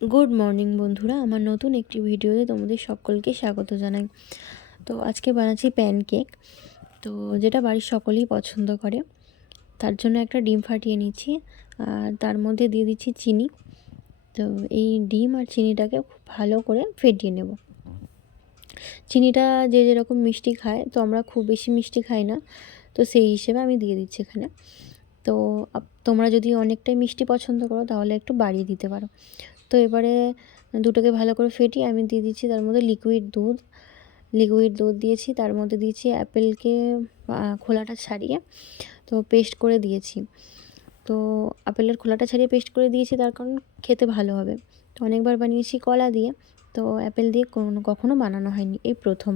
Good morning বন্ধুরা, আমার নতুন একটি ভিডিওতে তোমাদের সকলকে স্বাগত জানাই। তো আজকে বানাচ্ছি প্যানকেক। তো যেটা বাড়ির সকলেই পছন্দ করে, তার জন্য একটা ডিম ফাটিয়ে নিচ্ছি, আর তার মধ্যে দিয়ে দিচ্ছি চিনি। তো এই ডিম আর চিনিটাকে খুব ভালো করে ফেটিয়ে নেব। চিনিটা যে যেরকম মিষ্টি খায়, তো আমরা খুব বেশি মিষ্টি খাই না, তো সেই হিসেবে আমি দিয়ে দিচ্ছি এখানে। তো তোমরা যদি অনেকটাই মিষ্টি পছন্দ করো, তাহলে একটু বাড়িয়ে দিতে পারো। তো এবারে দুটোকে ভালো করে ফেটিয়ে আমি দিয়ে দিচ্ছি তার মধ্যে লিকুইড দুধ। লিকুইড দুধ দিয়েছি, তার মধ্যে দিয়েছি অ্যাপেলকে খোলাটা ছাড়িয়ে তো পেস্ট করে দিয়েছি। তো আপেলের খোলাটা ছাড়িয়ে পেস্ট করে দিয়েছি তার কারণ খেতে ভালো হবে। তো অনেকবার বানিয়েছি কলা দিয়ে, তো অ্যাপেল দিয়ে কোনো কখনও বানানো হয়নি এই প্রথম।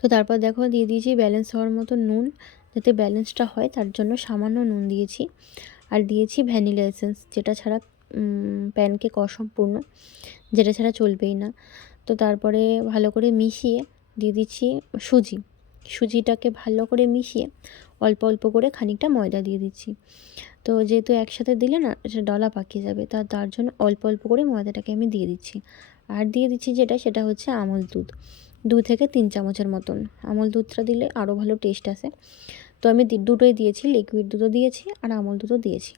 তো তারপর দেখো দিয়ে দিয়েছি ব্যালেন্স হওয়ার মতো নুন, যাতে ব্যালেন্সটা হয় তার জন্য সামান্য নুন দিয়েছি। আর দিয়েছি ভ্যানিলা এসেন্স যেটা ছাড়া প্যানকেক অসম্পূর্ণ, যেটা ছাড়া চলবেই না। তো তারপরে ভালো করে মিশিয়ে দিয়ে দিচ্ছি সুজি। সুজিটাকে ভালো করে মিশিয়ে অল্প অল্প করে খানিকটা ময়দা দিয়ে দিচ্ছি। তো যেহেতু একসাথে দিলে না সেটা ডলা পাকিয়ে যাবে, তা তার জন্য অল্প অল্প করে ময়দাটাকে আমি দিয়ে দিচ্ছি। আর দিয়ে দিচ্ছি যেটা, সেটা হচ্ছে আমল দুধ। দু থেকে তিন চামচের মতন। আমল দুধটা দিলে আরও ভালো টেস্ট আসে। তো আমি দুটোই দিয়েছি লিকুইড দুধও দিয়েছি আর আমল দুধও দিয়েছি।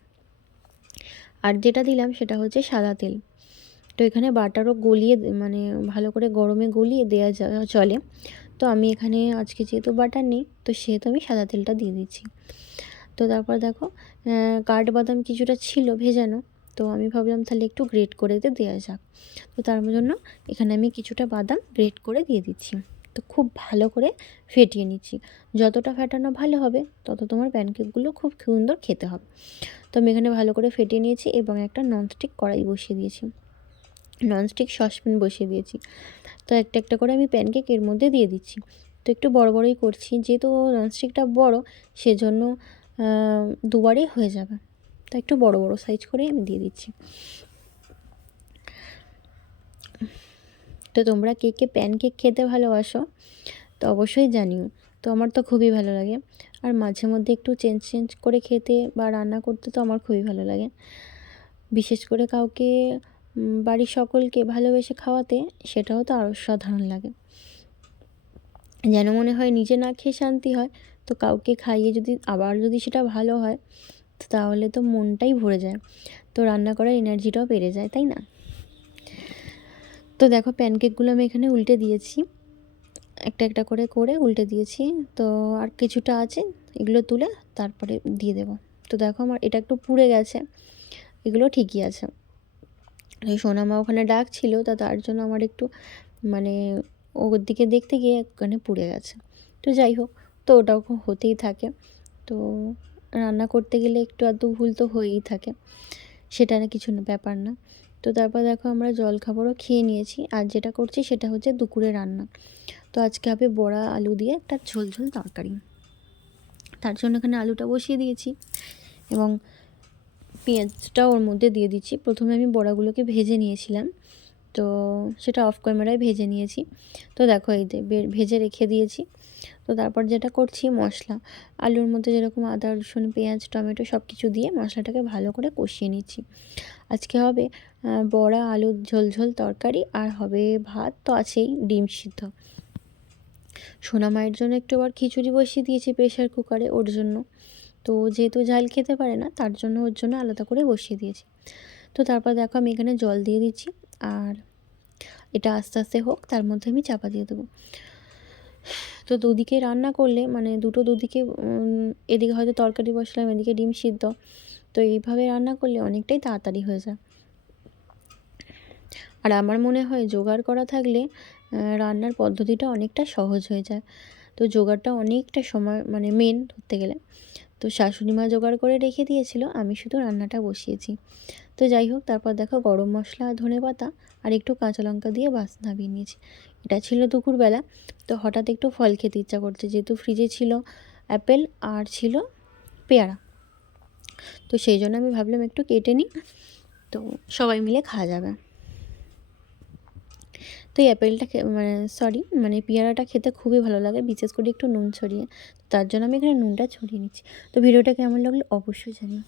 আর যেটা দিলাম সেটা হচ্ছে সাদা তেল। তো এখানে বাটারও গলিয়ে মানে ভালো করে গরমে গলিয়ে দেওয়া চলে। তো আমি এখানে আজকে যেহেতু বাটার নেই, তো সেহেতু আমি সাদা তেলটা দিয়ে দিচ্ছি। তো তারপর দেখো কাঠবাদাম কিছুটা ছিল ভেজানো, তো আমি ভাবলাম তাহলে একটু গ্রেট করে দেওয়া যাক। তো তার জন্য এখানে আমি কিছুটা বাদাম গ্রেট করে দিয়ে দিচ্ছি। তো খুব ভালো করে ফেটিয়ে নিচ্ছি। যতটা ফেটানো ভালো হবে, তত তোমার প্যানকেকগুলো খুব সুন্দর খেতে হবে। তো আমি এখানে ভালো করে ফেটিয়ে নিয়েছি এবং একটা ননস্টিক কড়াই বসিয়ে দিয়েছি। ননস্টিক সসপ্যান বসিয়ে দিয়েছি। তো একটা একটা করে আমি প্যানকেক এর মধ্যে দিয়ে দিচ্ছি। তো একটু বড় বড়ই করছি, যেহেতু ননস্টিকটা বড়, সেজন্য দুবারই হয়ে যাবে। তো একটু বড় বড় সাইজ করেই আমি দিয়ে দিচ্ছি। তো তোমরা কে কে প্যানকেক খেতে ভালোবাসো, তো অবশ্যই জানিও। তো আমার তো খুবই ভালো লাগে। আর মাঝে মধ্যে একটু চেঞ্জ চেঞ্জ করে খেতে বা রান্না করতে তো আমার খুবই ভালো লাগে। বিশেষ করে কাউকে বাড়ির সকলকে ভালোবেসে খাওয়াতে সেটাও তো আরও সাধারণ লাগে। যেন মনে হয় নিজে না খেয়ে শান্তি হয়, তো কাউকে খাইয়ে যদি আবার যদি সেটা ভালো হয় তাহলে তো মনটাই ভরে যায়। তো রান্না করার এনার্জিটাও বেড়ে যায়, তাই না? তো দেখো প্যানকেকগুলো আমি এখানে উল্টে দিয়েছি। একটা একটা করে করে উল্টে দিয়েছি। তো আর কিছুটা আছে, এগুলো তুলে তারপরে দিয়ে দেব। তো দেখো আমার এটা একটু পুড়ে গেছে, এগুলো ঠিকই আছে। ওই সোনামা ওখানে ডাক ছিল তা তার জন্য আমার একটু মানে ওর দিকে দেখতে গিয়ে ওখানে পুড়ে গেছে। তো যাই হোক, তো ওটাও হতেই থাকে। তো রান্না করতে গেলে একটু আধটু ভুল তো হয়েই থাকে। সেটা না কিছু ব্যাপার না। তো তারপর দেখো আমরা জল খাবারও খেয়ে নিয়েছি। আর যেটা করছি সেটা হচ্ছে দুপুরে রান্না। তো আজকে হবে বড়া আলু দিয়ে একটা ঝোল ঝোল তরকারি। তার জন্য এখানে আলুটা বসিয়ে দিয়েছি এবং পেঁয়াজটা ওর মধ্যে দিয়ে দিচ্ছি। প্রথমে আমি বড়াগুলোকে ভেজে নিয়েছিলাম। তো সেটা অফ ক্যামেরায় ভেজে নিয়েছি। তো দেখো এই ভেজে রেখে দিয়েছি। তো তারপর যেটা করছি মশলা। আলুর মধ্যে যেরকম আদা, রসুন, পেঁয়াজ, টমেটো সব কিছু দিয়ে মশলাটাকে ভালো করে কষিয়ে নিচ্ছি। আজকে হবে বড়া আলুর ঝোল ঝোল তরকারি আর হবে ভাত। তো আছেই ডিম সিদ্ধ। সোনা মায়ের জন্য একটু আবার খিচুড়ি বসিয়ে দিয়েছি প্রেশার কুকারে ওর জন্য। তো যেহেতু ঝাল খেতে পারে না, তার জন্য ওর জন্য আলাদা করে বসিয়ে দিয়েছি। তো তারপর দেখো আমি এখানে জল দিয়ে দিচ্ছি। আর এটা আস্তে আস্তে হোক, তার মধ্যে আমি চাপা দিয়ে দেবো। তো দুদিকে রান্না করলে মানে দুটো দুদিকে এদিকে হয়তো তরকারি বসলাম, এদিকে ডিম সিদ্ধ। তো এইভাবে রান্না করলে অনেকটাই তাড়াতাড়ি হয়ে যায়। আর আমার মনে হয় জোগাড় করা থাকলে রান্নার পদ্ধতিটা অনেকটা সহজ হয়ে যায়। তো জোগাড়টা অনেকটা সময় মানে মেন ধরতে গেলে। তো শাশুড়ি মা জোগাড় করে রেখে দিয়েছিল, আমি শুধু রান্নাটা বসিয়েছি। তো যাই হোক, তারপর দেখো গরম মশলা, ধনে পাতা আর একটু কাঁচা লঙ্কা দিয়ে বাস নামিয়ে নিয়েছি এটা ছিল দুপুরবেলা, তো হঠাৎ একটু ফল খেতে ইচ্ছা করছে, যেহেতু ফ্রিজে ছিল অ্যাপেল আর ছিল পেয়ারা। তো সেই জন্য আমি ভাবলাম একটু কেটে নিই, তো সবাই মিলে খাওয়া যাবে। তো এই অ্যাপেলটা মানে সরি মানে পেয়ারাটা খেতে খুবই ভালো লাগে, বিশেষ করে একটু নুন ছড়িয়ে। তার জন্য আমি এখানে নুনটা ছড়িয়ে নিচ্ছি। তো ভিডিওটা কেমন লাগল অবশ্যই জানিও।